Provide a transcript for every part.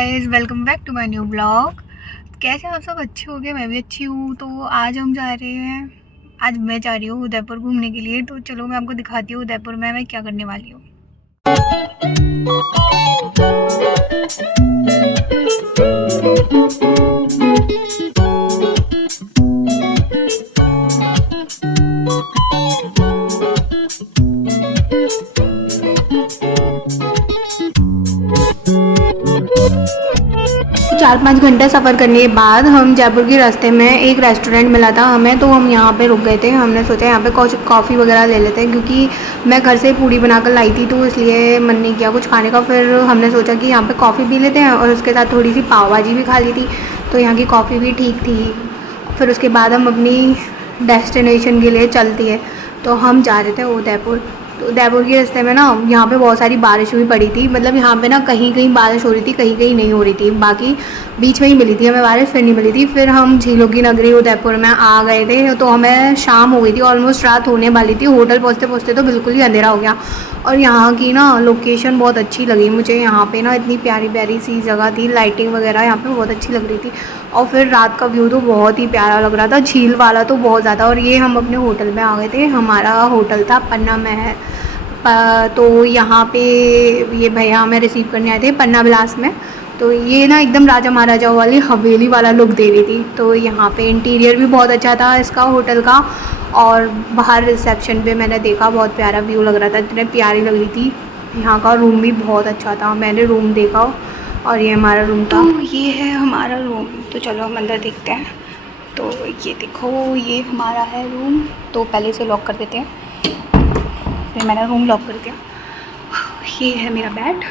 Guys, welcome back to my new blog. कैसे आप सब? अच्छे हो गए? मैं भी अच्छी हूँ। तो आज हम जा रहे हैं, आज मैं जा रही हूँ उदयपुर घूमने के लिए। तो चलो मैं आपको दिखाती हूँ उदयपुर में मैं क्या करने वाली हूँ। 4-5 घंटे सफ़र करने के बाद हम जयपुर के रास्ते में एक रेस्टोरेंट मिला था हमें, तो हम यहाँ पे रुक गए थे। हमने सोचा यहाँ पे कुछ कॉफ़ी वगैरह ले लेते हैं, क्योंकि मैं घर से पूड़ी बनाकर लाई थी तो इसलिए मन नहीं किया कुछ खाने का। फिर हमने सोचा कि यहाँ पे कॉफ़ी पी लेते हैं और उसके साथ थोड़ी सी पाव भाजी भी खा ली थी, तो यहाँ की कॉफ़ी भी ठीक थी। फिर उसके बाद हम अपनी डेस्टिनेशन के लिए चलती है। तो हम जा रहे थे उदयपुर। तो उदयपुर के रास्ते में ना यहाँ पे बहुत सारी बारिश भी पड़ी थी। मतलब यहाँ पे ना कहीं कहीं बारिश हो रही थी, कहीं कहीं नहीं हो रही थी। बाकी बीच में ही मिली थी हमें बारिश, फिर नहीं मिली थी। फिर हम झीलों की नगरी उदयपुर में आ गए थे। तो हमें शाम हो गई थी, ऑलमोस्ट रात होने वाली थी। होटल पहुँचते पहुँचते तो बिल्कुल ही अंधेरा हो गया। और यहाँ की ना लोकेशन बहुत अच्छी लगी मुझे। यहाँ पे ना इतनी प्यारी प्यारी सी जगह थी, लाइटिंग वगैरह यहाँ पे बहुत अच्छी लग रही थी। और फिर रात का व्यू तो बहुत ही प्यारा लग रहा था, झील वाला तो बहुत ज़्यादा। और ये हम अपने होटल में आ गए थे। हमारा होटल था पन्ना महल। तो यहाँ पे ये भैया हमें रिसीव करने आए थे पन्ना विलास में। तो ये ना एकदम राजा महाराजाओं वाली हवेली वाला लुक दे रही थी। तो यहाँ पे इंटीरियर भी बहुत अच्छा था इसका होटल का। और बाहर रिसेप्शन पे मैंने देखा, बहुत प्यारा व्यू लग रहा था, इतने प्यारी लग रही थी। यहाँ का रूम भी बहुत अच्छा था, मैंने रूम देखा और ये हमारा रूम था। तो ये है हमारा रूम। तो चलो हम अंदर देखते हैं। तो ये देखो, ये हमारा है रूम। तो पहले से लॉक कर देते हैं। फिर मैंने रूम लॉक कर दिया। ये है मेरा बेड।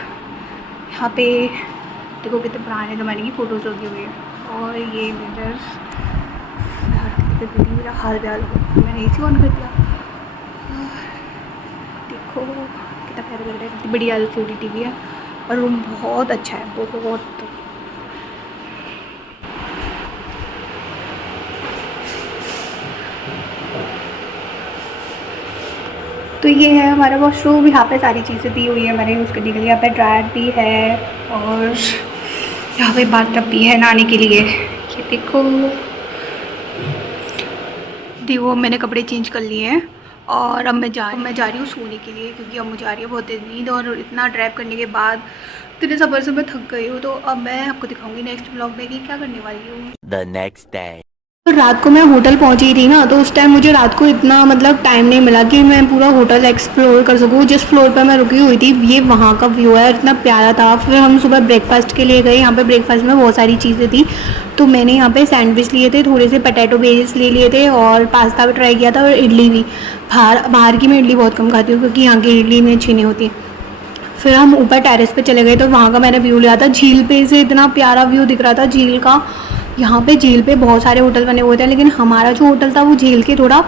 यहाँ पे देखो कितने पुराने ज़माने की फ़ोटोज़ लगी हुई है। और ये मेरा हाल बेहाल हो गया। मैंने AC ऑन कर दिया। देखो कितना प्यारा लग रहा है, कितनी बड़ी LCD TV है। और रूम बहुत अच्छा है, बहुत। तो ये है हमारा वॉशरूम। यहाँ पे सारी चीज़ें दी हुई है मैंने यूज़ करने के लिए। यहाँ पे ड्रायर भी है और यहाँ पे बाथटब भी है नहाने के लिए। ये देखो मैंने कपड़े चेंज कर लिए हैं और अब मैं जा रही हूँ सोने के लिए, क्योंकि अब मुझे आ रही है बहुत तेज़ नींद। और इतना ड्राइव करने के बाद इतने सफ़र से मैं थक गई हूँ। तो अब मैं आपको दिखाऊंगी नेक्स्ट ब्लॉग में कि क्या करने वाली हूँ। The next day. तो रात को मैं होटल पहुंची थी ना, तो उस टाइम मुझे रात को इतना मतलब टाइम नहीं मिला कि मैं पूरा होटल एक्सप्लोर कर सकूँ। जिस फ्लोर पर मैं रुकी हुई थी ये वहाँ का व्यू है, इतना प्यारा था। फिर हम सुबह ब्रेकफास्ट के लिए गए। यहाँ पे ब्रेकफास्ट में बहुत सारी चीज़ें थी। तो मैंने यहाँ पे सैंडविच लिए थे, थोड़े से पोटैटो वेजेस ले लिए थे और पास्ता भी ट्राई किया था और इडली भी। बाहर की मैं इडली बहुत कम खाती हूँ, क्योंकि यहाँ की इडली में अच्छी नहीं होती। फिर हम ऊपर टेरेस पे चले गए, तो वहाँ का मैंने व्यू लिया था। झील पे से इतना प्यारा व्यू दिख रहा था झील का। यहाँ पे झील पे बहुत सारे होटल बने हुए थे, लेकिन हमारा जो होटल था वो झील के थोड़ा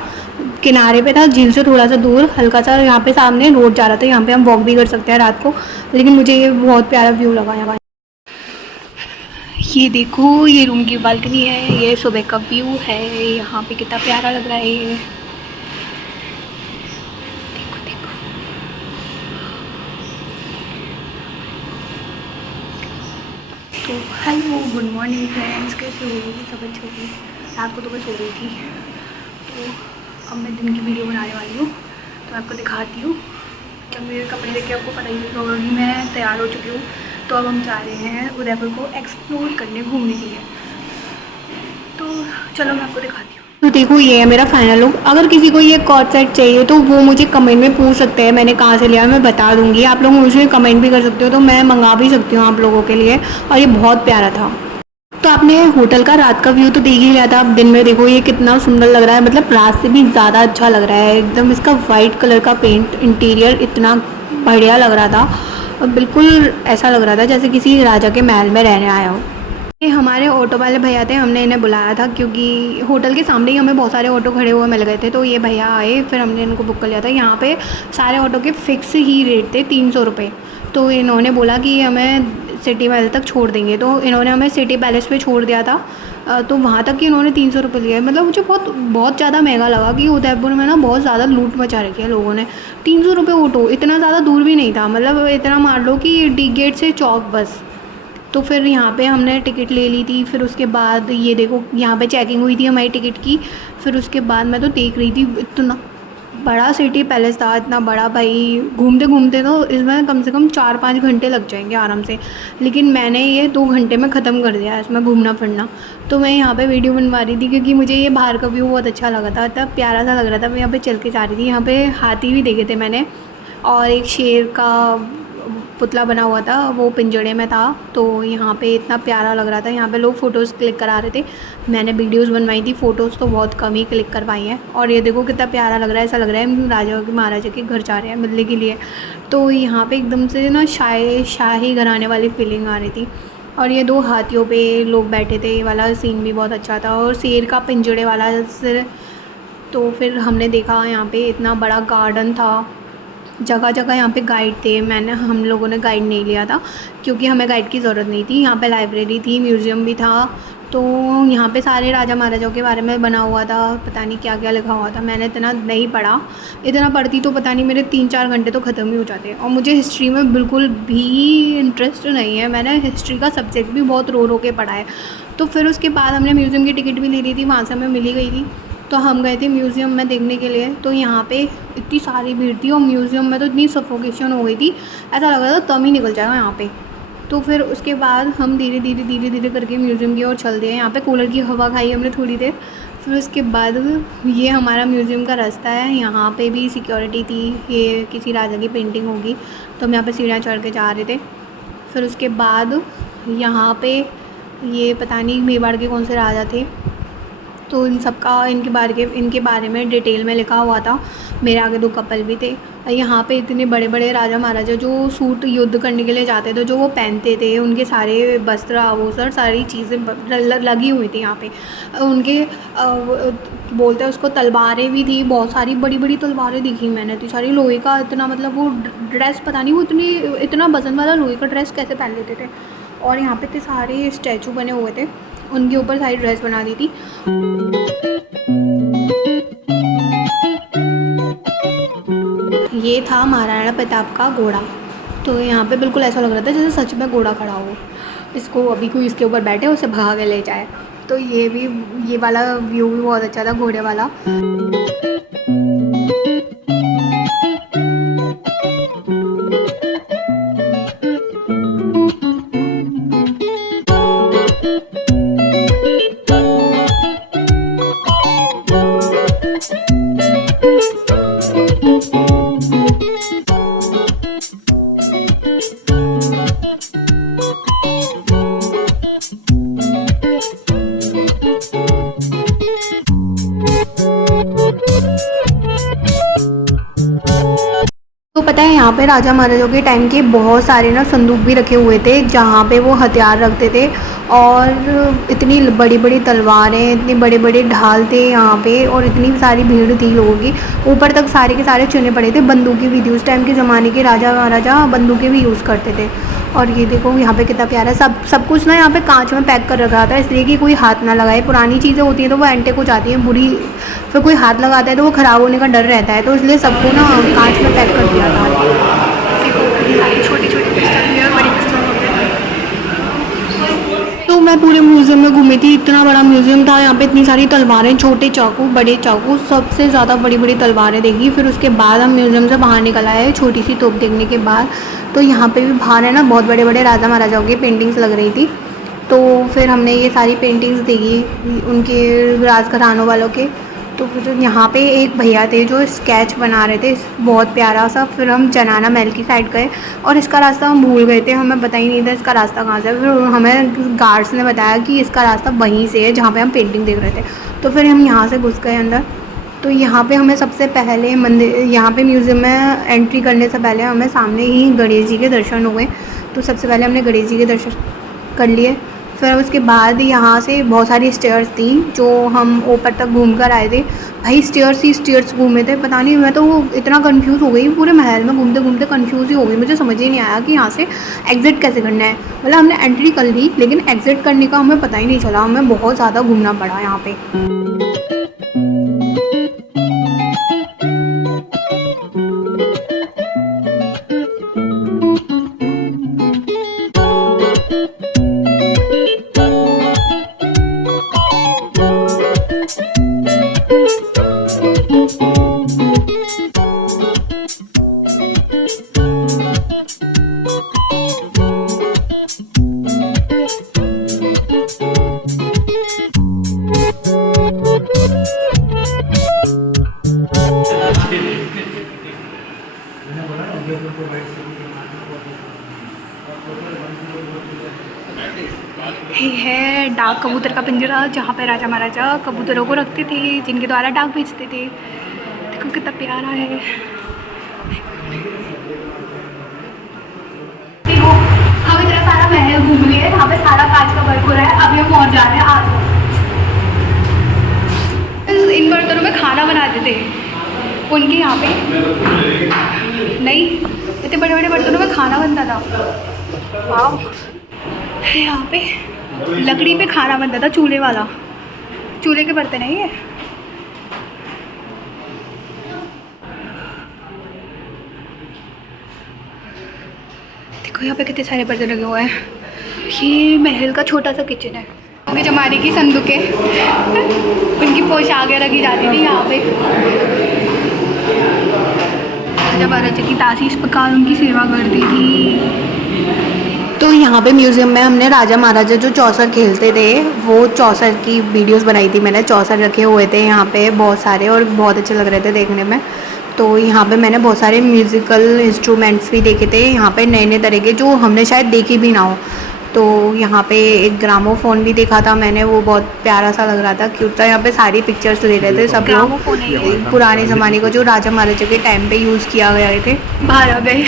किनारे पे था, झील से थोड़ा सा दूर हल्का सा। यहाँ पे सामने रोड जा रहा था, यहाँ पे हम वॉक भी कर सकते हैं रात को। लेकिन मुझे ये बहुत प्यारा व्यू लगा यहाँ। ये देखो, ये रूम की बालकनी है, ये सुबह का व्यू है। यहाँ पे कितना प्यारा लग रहा है ये। तो हेलो, गुड मॉर्निंग फ्रेंड्स, कैसे हो? सब अच्छे होगी। रात को तो मैं सो रही थी। तो अब मैं दिन की वीडियो बनाने वाली हूँ, तो आपको दिखाती हूँ। जब मेरे कपड़े देख के आपको पता ही होगा कि मैं तैयार हो चुकी हूँ। तो अब हम जा रहे हैं उदयपुर को एक्सप्लोर करने, घूमने के लिए। तो चलो मैं आपको दिखाती हूँ। तो देखो, ये है मेरा फाइनल लुक। अगर किसी को ये कॉर्ड सेट चाहिए तो वो मुझे कमेंट में पूछ सकते हैं, मैंने कहाँ से लिया मैं बता दूंगी। आप लोग मुझे कमेंट भी कर सकते हो, तो मैं मंगा भी सकती हूँ आप लोगों के लिए। और ये बहुत प्यारा था। तो आपने होटल का रात का व्यू तो देख ही लिया था। अब दिन में देखो ये कितना सुंदर लग रहा है, मतलब रात से भी ज़्यादा अच्छा लग रहा है एकदम। इसका वाइट कलर का पेंट, इंटीरियर इतना बढ़िया लग रहा था। और बिल्कुल ऐसा लग रहा था जैसे किसी राजा के महल में रहने आया हो। ये हमारे ऑटो वाले भैया थे, हमने इन्हें बुलाया था क्योंकि होटल के सामने ही हमें बहुत सारे ऑटो खड़े हुए मिल गए थे। तो ये भैया आए, फिर हमने इनको बुक कर लिया था। यहाँ पे सारे ऑटो के फ़िक्स ही रेट थे, 300 रुपये। तो इन्होंने बोला कि हमें सिटी पैलेस तक छोड़ देंगे, तो इन्होंने हमें सिटी पैलेस पे छोड़ दिया था। तो वहाँ तक कि इन्होंने 300 रुपये लिए। मतलब मुझे बहुत ज़्यादा महंगा लगा कि उदयपुर में ना बहुत ज़्यादा लूट मचा रखी है लोगों ने। 300 रुपये ऑटो, इतना ज़्यादा दूर भी नहीं था। मतलब इतना मान लो कि डी गेट से चौक बस। तो फिर यहाँ पे हमने टिकट ले ली थी। फिर उसके बाद ये देखो यहाँ पे चेकिंग हुई थी हमारी टिकट की। फिर उसके बाद मैं तो देख रही थी, इतना बड़ा सिटी पैलेस था, इतना बड़ा भाई, घूमते घूमते तो इसमें कम से कम 4-5 घंटे लग जाएंगे आराम से। लेकिन मैंने ये 2 घंटे में ख़त्म कर दिया इसमें घूमना फिरना। तो मैं यहाँ पे वीडियो बनवा रही थी क्योंकि मुझे ये बाहर का व्यू बहुत अच्छा लगा था, इतना प्यारा सा लग रहा था। मैं यहाँ पे चल के जा रही थी, यहाँ पे हाथी भी देखे थे मैंने, और एक शेर का पुतला बना हुआ था, वो पिंजड़े में था। तो यहाँ पे इतना प्यारा लग रहा था। यहाँ पे लोग फ़ोटोज़ क्लिक करा रहे थे, मैंने वीडियोज़ बनवाई थी, फ़ोटोज़ तो बहुत कम ही क्लिक करवाई हैं। और ये देखो कितना प्यारा लग रहा है, ऐसा लग रहा है हम राजा के महाराजा के घर जा रहे हैं मिलने के लिए। तो यहाँ पे एकदम से ना शाही घराने वाली फीलिंग आ रही थी। और ये 2 हाथियों पे लोग बैठे थे, ये वाला सीन भी बहुत अच्छा था। और शेर का पिंजड़े वाला सिर। तो फिर हमने देखा यहाँ पे इतना बड़ा गार्डन था, जगह जगह यहाँ पे गाइड थे। हम लोगों ने गाइड नहीं लिया था क्योंकि हमें गाइड की ज़रूरत नहीं थी। यहाँ पे लाइब्रेरी थी, म्यूज़ियम भी था। तो यहाँ पे सारे राजा महाराजाओं के बारे में बना हुआ था, पता नहीं क्या क्या लिखा हुआ था। मैंने इतना नहीं पढ़ा, इतना पढ़ती तो पता नहीं मेरे 3-4 घंटे तो ख़त्म ही हो जाते। और मुझे हिस्ट्री में बिल्कुल भी इंटरेस्ट नहीं है, मैंने हिस्ट्री का सब्जेक्ट भी बहुत रो रो के पढ़ा है। तो फिर उसके बाद हमने म्यूज़ियम की टिकट भी ले ली थी, वहाँ से हमें मिल ही गई थी। तो हम गए थे म्यूज़ियम में देखने के लिए। तो यहाँ पे इतनी सारी भीड़ थी और म्यूज़ियम में तो इतनी सफोकेशन हो गई थी, ऐसा लग रहा था दम ही निकल जाएगा यहाँ पे। तो फिर उसके बाद हम धीरे धीरे करके म्यूज़ियम की ओर चल दिए। यहाँ पे कूलर की हवा खाई हमने थोड़ी देर। फिर उसके बाद ये हमारा म्यूज़ियम का रास्ता है, यहाँ पे भी सिक्योरिटी थी, ये किसी राजा की पेंटिंग होगी। तो हम यहाँ पे सीढ़ियाँ चढ़ के जा रहे थे। फिर उसके बाद यहाँ पे ये पता नहीं मेवाड़ के कौन से राजा थे, तो इन सब का इनके बारे में डिटेल में लिखा हुआ था। मेरे आगे 2 कपल भी थे। यहाँ पे इतने बड़े बड़े राजा महाराजा जो सूट युद्ध करने के लिए जाते थे, जो वो पहनते थे, उनके सारे वस्त्र आभूषण सारी चीज़ें लगी हुई थी यहाँ पे। उनके बोलते हैं उसको, तलवारें भी थी, बहुत सारी बड़ी बड़ी तलवारें दिखी मैंने, इतनी सारी लोहे का। इतना मतलब वो ड्रेस पता नहीं वो इतना वजन वाला लोहे का ड्रेस कैसे पहन लेते थे। और यहाँ पे इतने सारे स्टैचू बने हुए थे, उनके ऊपर सारी ड्रेस बना दी थी। ये था महाराणा प्रताप का घोड़ा। तो यहाँ पे बिल्कुल ऐसा लग रहा था जैसे सच में घोड़ा खड़ा हो, इसको अभी कोई इसके ऊपर बैठे उसे भगा के ले जाए। तो ये वाला व्यू भी बहुत अच्छा था, घोड़े वाला। तो पता है यहाँ पे राजा महाराजाओं के टाइम के बहुत सारे ना संदूक भी रखे हुए थे, जहाँ पे वो हथियार रखते थे। और इतनी बड़ी बड़ी तलवारें, इतने बड़े बड़े ढाल थे यहाँ पे, और इतनी सारी भीड़ थी लोगों की। ऊपर तक सारे के सारे चुने पड़े थे। बंदूकें भी थी, उस टाइम के ज़माने के राजा महाराजा बंदूकें भी यूज़ करते थे। और ये देखो यहाँ पे कितना प्यारा सब कुछ ना यहाँ पे कांच में पैक कर रखा था, इसलिए कि कोई हाथ ना लगाए। पुरानी चीज़ें होती हैं तो वो एंटेक हो जाती हैं बुरी, फिर कोई हाथ लगाता है तो वो ख़राब होने का डर रहता है, तो इसलिए सबको ना कांच में पैक कर दिया था। छोटी छोटी पिस्टल भी और बड़ी पिस्टल। तो मैं पूरे म्यूज़ियम में घूमी थी, इतना बड़ा म्यूज़ियम था। यहाँ पे इतनी सारी तलवारें, छोटे चाकू, बड़े चाकू, सबसे ज़्यादा बड़ी बड़ी तलवारें देखी। फिर उसके बाद हम म्यूज़ियम से बाहर निकल आए छोटी सी तोप देखने के बाद। तो यहाँ पे भी बाहर है ना बहुत बड़े बड़े राजा महाराजाओं की पेंटिंग्स लग रही थी। तो फिर हमने ये सारी पेंटिंग्स देखी उनके राजघरानों वालों के। तो फिर यहाँ पे एक भैया थे जो स्केच बना रहे थे बहुत प्यारा सा। फिर हम जनाना महल की साइड गए और इसका रास्ता हम भूल गए थे, हमें पता ही नहीं था इसका रास्ता कहाँ से है। फिर हमें गार्ड्स ने बताया कि इसका रास्ता वहीं से है जहाँ पे हम पेंटिंग देख रहे थे। तो फिर हम यहाँ से घुस गए अंदर। तो यहाँ पे हमें सबसे पहले मंदिर, यहाँ पे म्यूज़ियम में एंट्री करने से पहले हमें सामने ही गणेश जी के दर्शन हो गए। तो सबसे पहले हमने गणेश जी के दर्शन कर लिए। फिर उसके बाद यहाँ से बहुत सारी स्टेयर्स थी जो हम ऊपर तक घूम कर आए थे। भाई स्टेयर्स ही स्टेयर्स घूमे थे, पता नहीं, मैं तो इतना कंफ्यूज हो गई, पूरे महल में घूमते घूमते कंफ्यूज ही हो गई। मुझे समझ ही नहीं आया कि यहाँ से एग्ज़िट कैसे करना है। मतलब हमने एंट्री कर ली लेकिन एग्ज़िट करने का हमें पता ही नहीं चला, हमें बहुत ज़्यादा घूमना पड़ा यहाँ पे। ये है डाक कबूतर का पिंजरा, जहाँ पे राजा महाराजा कबूतरों को रखते थे, जिनके द्वारा डाक भेजते थे। देखो कितना प्यारा है। देखो हम इतना सारा महल घूम लिए, यहाँ पे सारा कांच का वर्क हो रहा है। अभी हम पहुँच जा रहे हैं आज। इन बर्तनों में खाना बनाते थे उनके यहाँ पे, नहीं इतने बड़े बड़े बर्तनों में खाना बनता था। वाह, यहाँ पे लकड़ी पे खाना बनता था, चूल्हे वाला, चूल्हे के बर्तन है ये। देखो यहाँ पे कितने सारे बर्तन लगे हुए हैं। ये महल का छोटा सा किचन है। उनके जमाने की संदूकें, उनकी पोशाकें रखी जाती थी यहाँ पे। राजा महाराजा की दासी इस प्रकार उनकी सेवा करती थी। तो यहाँ पे म्यूज़ियम में हमने राजा महाराजा जो चौसर खेलते थे वो चौसर की वीडियोस बनाई थी मैंने। चौसर रखे हुए थे यहाँ पे बहुत सारे और बहुत अच्छे लग रहे थे देखने में। तो यहाँ पे मैंने बहुत सारे म्यूज़िकल इंस्ट्रूमेंट्स भी देखे थे यहाँ पे, नए नए तरह के जो हमने शायद देखे भी ना हो। तो यहाँ पे एक ग्रामोफोन भी देखा था मैंने, वो बहुत प्यारा सा लग रहा था, क्यूट था। यहाँ पे सारी पिक्चर्स ले रहे थे सब लोग, पुराने ज़माने को जो राजा महाराजा के टाइम पे यूज़ किया गए थे। बाहर आ गए,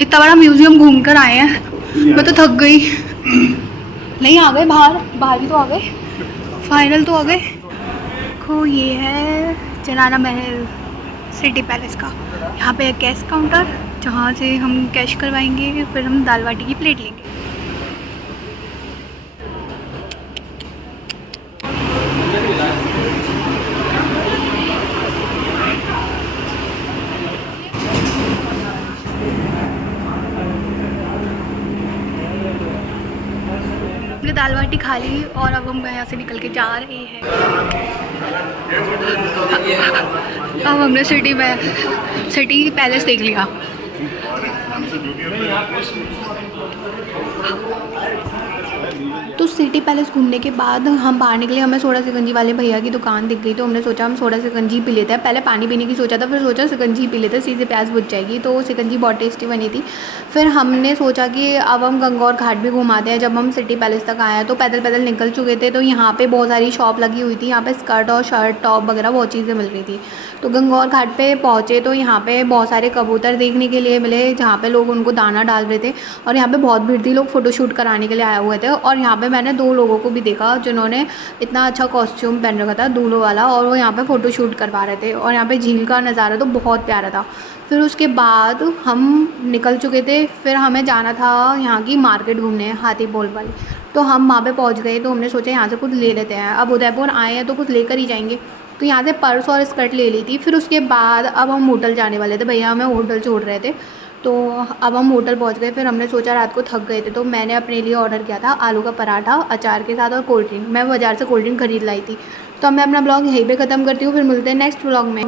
इतना बड़ा म्यूज़ियम घूम कर आए हैं, मैं तो थक गई। नहीं आ गए बाहर भी तो आ गए, फाइनल तो आ गए। देखो ये है जलाना महल सिटी पैलेस का। यहाँ पे एक कैश काउंटर जहाँ से हम कैश करवाएंगे, फिर हम दाल बाटी की प्लेट लेंगे। हमने दाल बाटी खा ली और अब हम यहाँ से निकल के जा रहे हैं। अब हमने सिटी पैलेस देख लिया। तो सिटी पैलेस घूमने के बाद हम बाहर निकले, हमें सोडा सिकंजी वाले भैया की दुकान दिख गई। तो हमने सोचा हम सोडा सिकंजी पी लेते हैं। पहले पानी पीने की सोचा था, फिर सोचा सिकंजी पी लेते हैं, सीधे प्यास बुझ जाएगी। तो सिकंजी बहुत टेस्टी बनी थी। फिर हमने सोचा कि अब हम गंगौर घाट भी घुमाते हैं। जब हम सिटी पैलेस तक आए तो पैदल पैदल निकल चुके थे। तो यहाँ पर बहुत सारी शॉप लगी हुई थी, यहाँ पर स्कर्ट और शर्ट टॉप वगैरह बहुत चीज़ें मिल रही थी। तो गंगौर घाट पे पहुँचे तो यहाँ पे बहुत सारे कबूतर देखने के लिए मिले, जहाँ पे लोग उनको दाना डाल रहे थे। और यहाँ पे बहुत भीड़ थी, लोग फ़ोटोशूट कराने के लिए आए हुए थे। और यहाँ पे मैंने 2 लोगों को भी देखा जिन्होंने इतना अच्छा कॉस्ट्यूम पहन रखा था दूल्हों वाला, और वो यहाँ पे फ़ोटोशूट करवा रहे थे। और यहाँ पे झील का नज़ारा तो बहुत प्यारा था। फिर उसके बाद हम निकल चुके थे, फिर हमें जाना था यहाँ की मार्केट घूमने, हाथी बोल वाली। तो हम वहाँ पे पहुँच गए। तो हमने सोचा यहाँ से कुछ ले लेते हैं, अब उदयपुर आए हैं तो कुछ लेकर ही जाएंगे। तो यहाँ से पर्स और स्कर्ट ले ली थी। फिर उसके बाद अब हम होटल जाने वाले थे, भैया हमें होटल छोड़ रहे थे। तो अब हम होटल पहुँच गए। फिर हमने सोचा रात को थक गए थे, तो मैंने अपने लिए ऑर्डर किया था आलू का पराठा अचार के साथ और कोल्ड ड्रिंक। मैं बाज़ार से कोल्ड ड्रिंक खरीद लाई थी। तो अब मैं अपना ब्लॉग यहीं पे ख़त्म करती हूँ, फिर मिलते हैं नेक्स्ट ब्लॉग में।